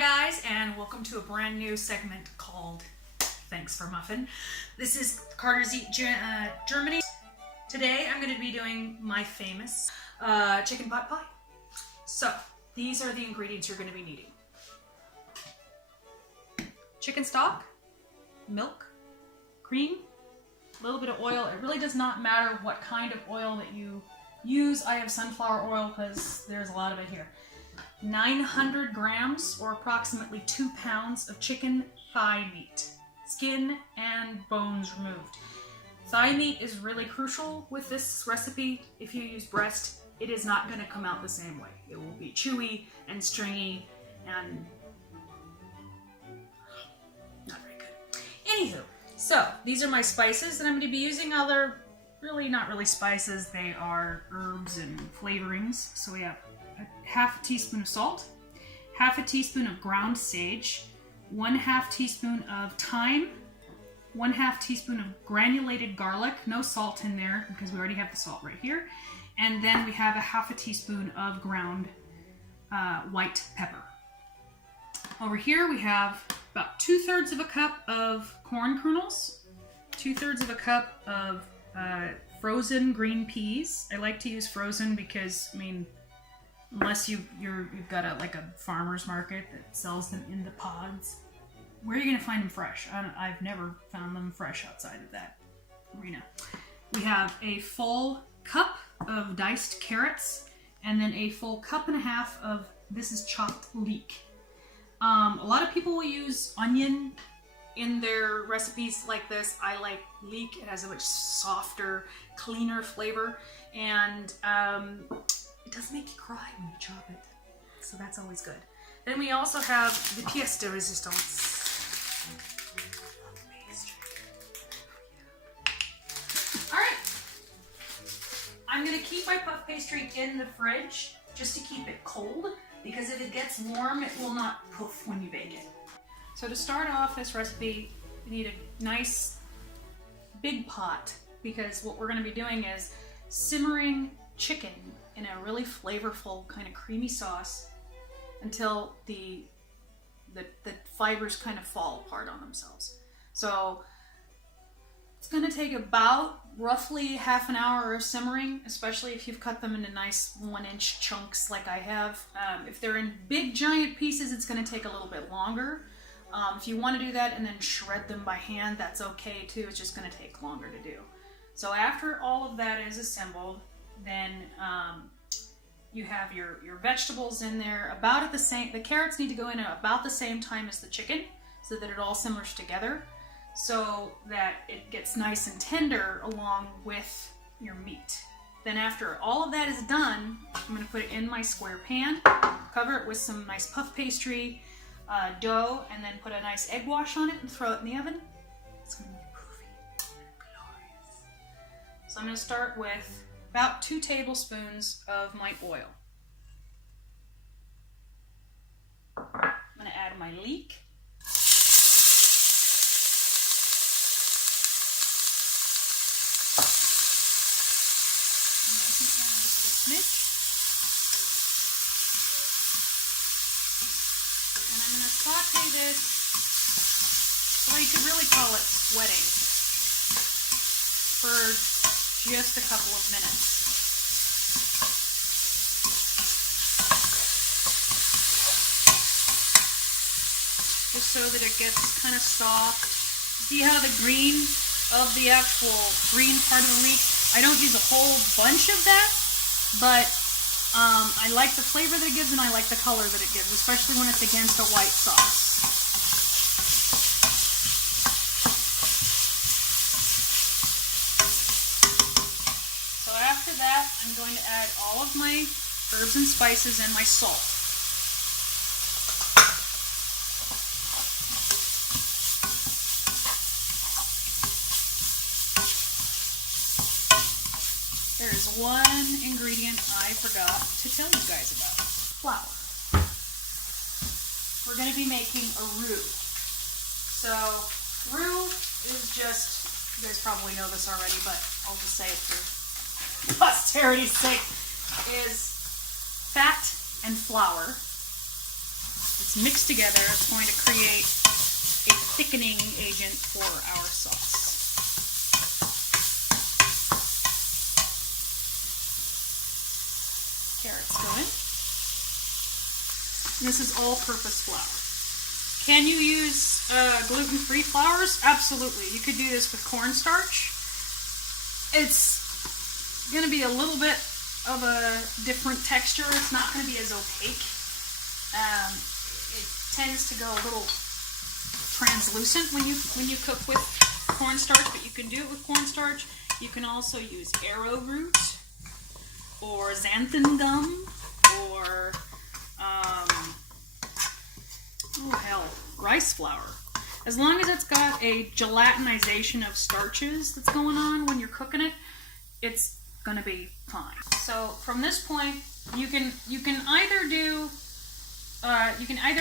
Hi guys, and welcome to a brand new segment called Thanks for Muffin. This is Carter's Eat Germany. Today I'm going to be doing my famous chicken pot pie. So these are the ingredients you're going to be needing. Chicken stock, milk, cream, a little bit of oil. It really does not matter what kind of oil that you use. I have sunflower oil because there's a lot of it here. 900 grams or approximately 2 pounds of chicken thigh meat, skin and bones removed. Thigh meat is really crucial with this recipe. If you use breast, it is not going to come out the same way. It will be chewy and stringy and not very good. Anywho, so these are my spices that I'm going to be using. They're really not really spices, they are herbs and flavorings. So we have half a teaspoon of salt, half a teaspoon of ground sage, 1/2 teaspoon of thyme, 1/2 teaspoon of granulated garlic, no salt in there because we already have the salt right here, and then we have a 1/2 teaspoon of ground white pepper. Over here we have about 2/3 of a cup of corn kernels, 2/3 of a cup of frozen green peas. I like to use frozen because, I mean, unless you've got a farmer's market that sells them in the pods, where are you going to find them fresh? I've never found them fresh outside of that arena. We have a full cup of diced carrots, and then a full 1.5 cups of, this is chopped leek. A lot of people will use onion in their recipes like this. I like leek. It has a much softer, cleaner flavor, and it does make you cry when you chop it, so that's always good. Then we also have the pièce de résistance. Alright, I'm going to keep my puff pastry in the fridge just to keep it cold, because if it gets warm, it will not poof when you bake it. So to start off this recipe, you need a nice big pot, because what we're going to be doing is simmering chicken in a really flavorful kind of creamy sauce until the fibers kind of fall apart on themselves. So it's going to take about roughly half an hour of simmering, especially if you've cut them into nice 1-inch chunks like I have. If they're in big giant pieces, it's going to take a little bit longer. If you want to do that and then shred them by hand, that's okay too. It's just going to take longer to do. So after all of that is assembled, then you have your vegetables in there about at the same. The carrots need to go in at about the same time as the chicken, so that it all simmers together, so that it gets nice and tender along with your meat. Then after all of that is done, I'm going to put it in my square pan, cover it with some nice puff pastry dough, and then put a nice egg wash on it and throw it in the oven. It's going to be poofy and glorious. So I'm going to start with about 2 tablespoons of my oil. I'm going to add my leek. And I think now just a smidge. And I'm going to saute this, or you could really call it sweating, for just a couple of minutes. Just so that it gets kind of soft. See how the green of the actual green part of the leek, I don't use a whole bunch of that, but I like the flavor that it gives, and I like the color that it gives, especially when it's against a white sauce. After that, I'm going to add all of my herbs and spices and my salt. There is one ingredient I forgot to tell you guys about. Flour. We're going to be making a roux. So, roux is just, you guys probably know this already, but I'll just say it for posterity's sake, is fat and flour it's mixed together, it's going to create a thickening agent for our sauce. Carrots go in. And this is all-purpose flour. Can you use gluten-free flours? Absolutely. You could do this with cornstarch. It's going to be a little bit of a different texture. It's not going to be as opaque. It tends to go a little translucent when you cook with cornstarch, but you can do it with cornstarch. You can also use arrowroot or xanthan gum or rice flour. As long as it's got a gelatinization of starches that's going on when you're cooking it, it's gonna be fine. So from this point, you can either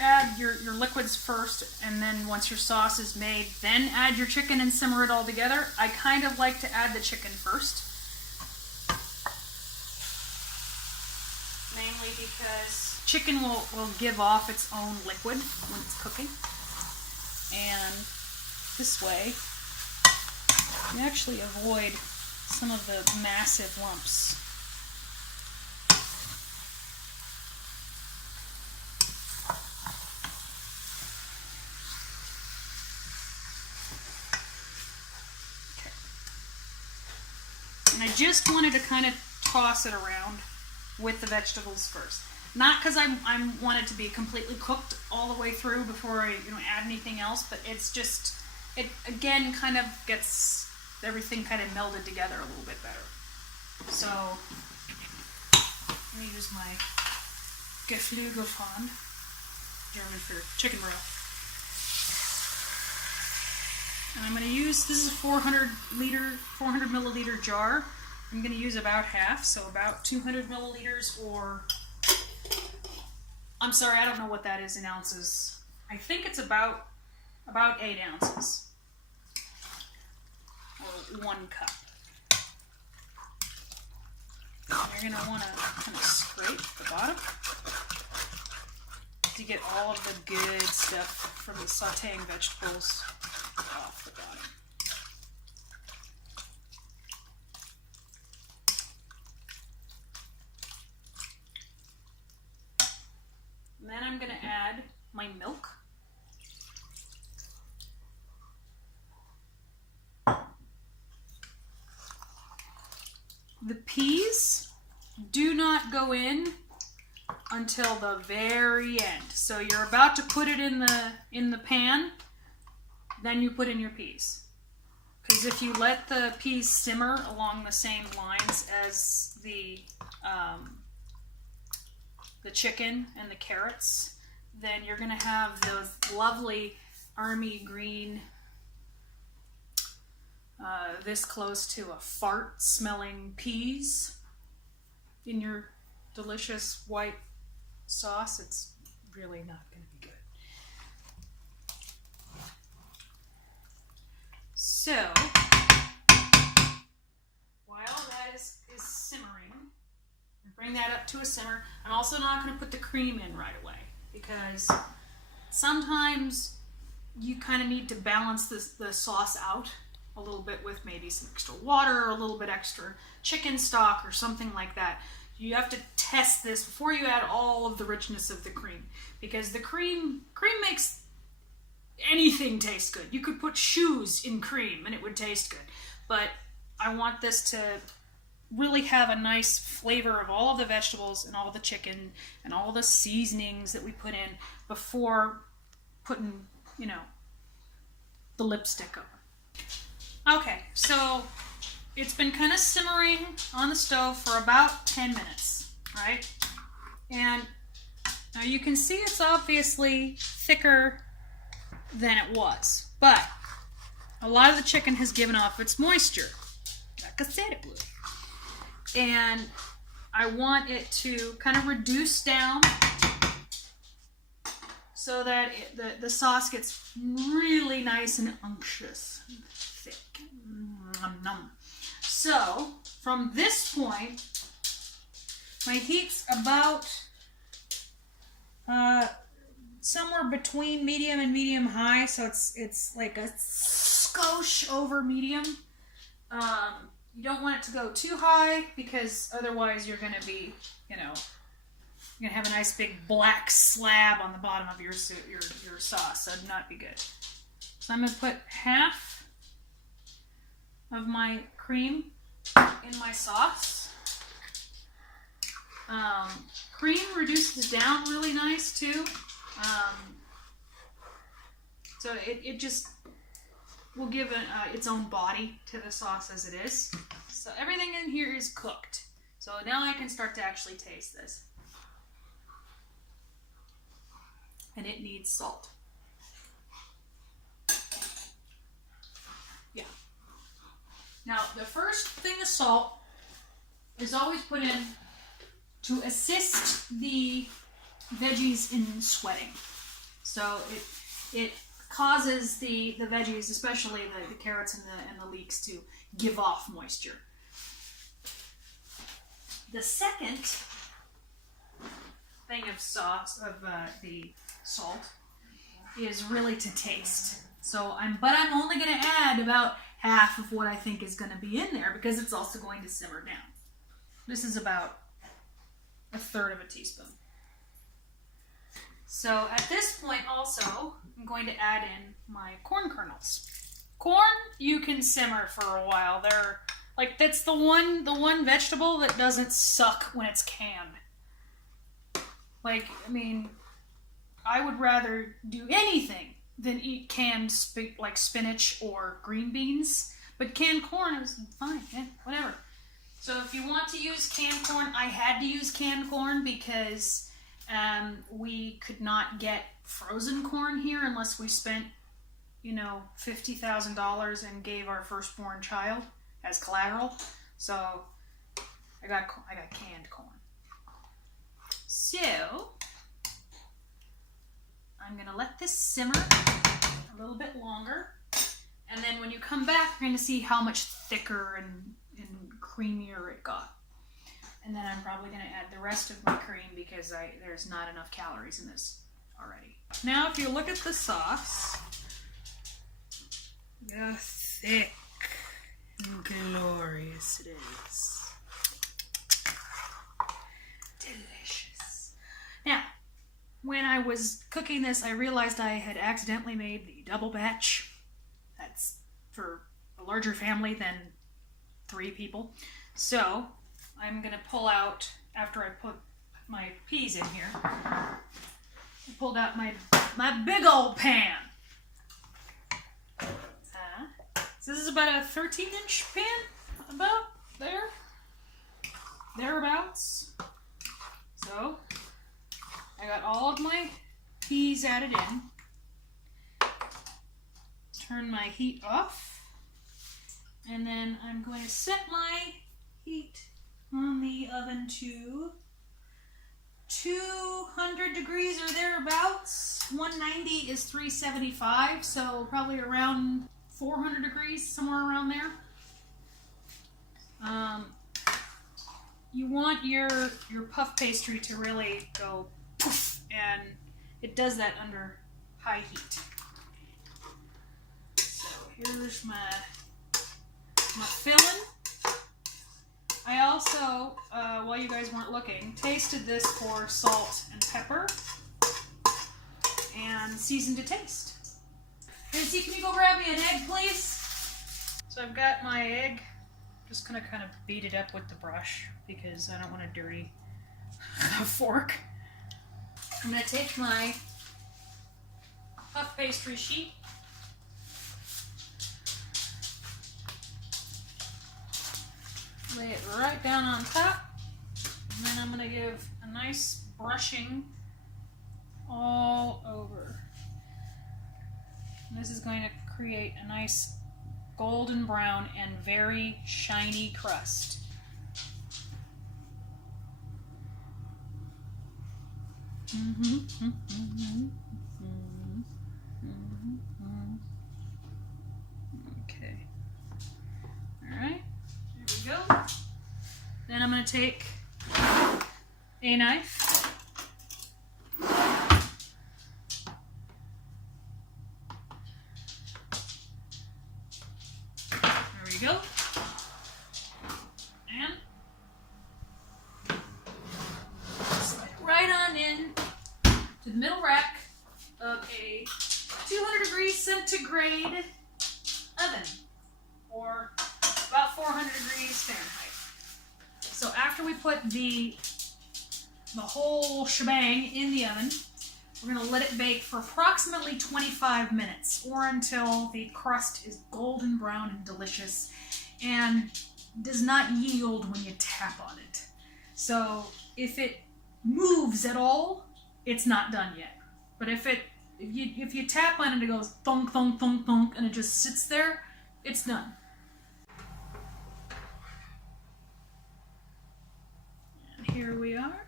add your liquids first, and then once your sauce is made, then add your chicken and simmer it all together. I kind of like to add the chicken first, mainly because chicken will give off its own liquid when it's cooking, and this way you actually avoid some of the massive lumps. Okay. And I just wanted to kind of toss it around with the vegetables first. Not because I want it to be completely cooked all the way through before I add anything else, but it's just, it again kind of gets everything kind of melded together a little bit better. So let me use my Geflügelpfanne, German for chicken broth. And I'm going to use, this is a 400 milliliter jar. I'm going to use about half, so about 200 milliliters, or I'm sorry, I don't know what that is in ounces. I think it's about 8 ounces. Or 1 cup. And you're going to want to kind of scrape the bottom to get all of the good stuff from the sauteing vegetables off the bottom. And then I'm going to add my milk. The peas do not go in until the very end. So you're about to put it in the pan, then you put in your peas. Because if you let the peas simmer along the same lines as the chicken and the carrots, then you're going to have those lovely army green, this close to a fart smelling peas in your delicious white sauce. It's really not going to be good. So while that is simmering, bring that up to a simmer. I'm also not going to put the cream in right away, because sometimes you kind of need to balance the sauce out a little bit with maybe some extra water or a little bit extra chicken stock or something like that. You have to test this before you add all of the richness of the cream, because the cream makes anything taste good. You could put shoes in cream and it would taste good, but I want this to really have a nice flavor of all of the vegetables and all the chicken and all the seasonings that we put in before putting, the lipstick on. Okay, so it's been kind of simmering on the stove for about 10 minutes, right? And now you can see it's obviously thicker than it was, but a lot of the chicken has given off its moisture. Like I said it would. And I want it to kind of reduce down so that the sauce gets really nice and unctuous and thick. So from this point, my heat's about somewhere between medium and medium high, so it's like a skosh over medium. You don't want it to go too high because otherwise you're going to be, you're going to have a nice big black slab on the bottom of your sauce. That would not be good. So I'm going to put half of my cream in my sauce. Cream reduces down really nice too. So it just will give its own body to the sauce as it is. So everything in here is cooked. So now I can start to actually taste this. And it needs salt. Yeah. Now the first thing of salt is always put in to assist the veggies in sweating. So it causes the veggies, especially the carrots and the leeks, to give off moisture. The second thing of sauce, the salt, is really to taste. So I'm only going to add about half of what I think is going to be in there because it's also going to simmer down. This is about 1/3 of a teaspoon. So at this point also, I'm going to add in my corn kernels. Corn, you can simmer for a while. That's the one vegetable that doesn't suck when it's canned. I would rather do anything than eat canned spinach or green beans. But canned corn is fine, whatever. So if you want to use canned corn, I had to use canned corn because we could not get frozen corn here unless we spent, $50,000 and gave our firstborn child as collateral. So I got canned corn. So I'm gonna let this simmer a little bit longer, and then when you come back, you're gonna see how much thicker and creamier it got. And then I'm probably going to add the rest of my cream because there's not enough calories in this already. Now, if you look at the sauce, how thick and glorious it is. Delicious. Now, when I was cooking this, I realized I had accidentally made the double batch. That's for a larger family than 3 people. So I'm going to pull out, after I put my peas in here, I pulled out my big old pan. So this is about a 13-inch pan, about thereabouts. So I got all of my peas added in. Turn my heat off. And then I'm going to set my heat on the oven to 200 degrees or thereabouts. 190 is 375, so probably around 400 degrees, somewhere around there. You want your puff pastry to really go poof, and it does that under high heat. So here's my filling. I also, while you guys weren't looking, tasted this for salt and pepper and seasoned to taste. Nancy, can you go grab me an egg, please? So I've got my egg. Just gonna kind of beat it up with the brush because I don't want to dirty a fork. I'm gonna take my puff pastry sheet. Lay it right down on top, and then I'm going to give a nice brushing all over. And this is going to create a nice golden brown and very shiny crust. Okay. All right. Go. Then I'm going to take a knife you go. And slide it right on in to the middle rack of a 200 degrees centigrade oven, or about 400 degrees Fahrenheit. So after we put the whole shebang in the oven, we're going to let it bake for approximately 25 minutes, or until the crust is golden brown and delicious and does not yield when you tap on it. So if it moves at all, it's not done yet. But if you tap on it, it goes thunk, thunk, thunk, thunk, and it just sits there, it's done. And here we are.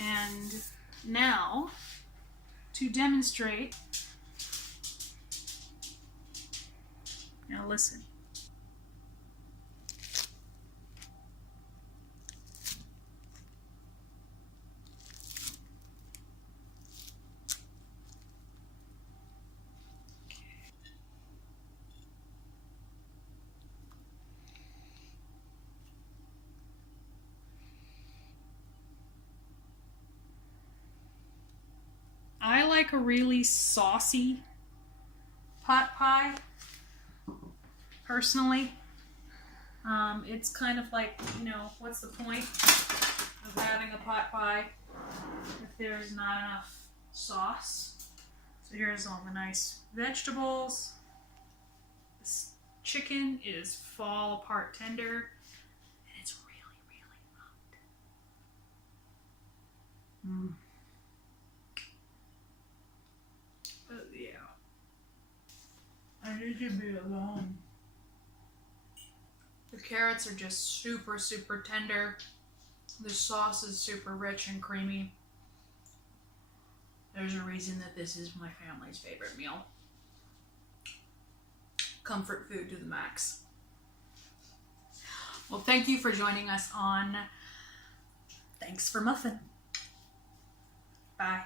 And now, to demonstrate, now listen. I like a really saucy pot pie, personally. It's kind of like, what's the point of having a pot pie if there's not enough sauce? So here's all the nice vegetables. This chicken is fall apart tender, and it's really, really hot. But yeah, I need to be alone. The carrots are just super, super tender. The sauce is super rich and creamy. There's a reason that this is my family's favorite meal. Comfort food to the max. Well, thank you for joining us on Thanks for Muffin. Bye.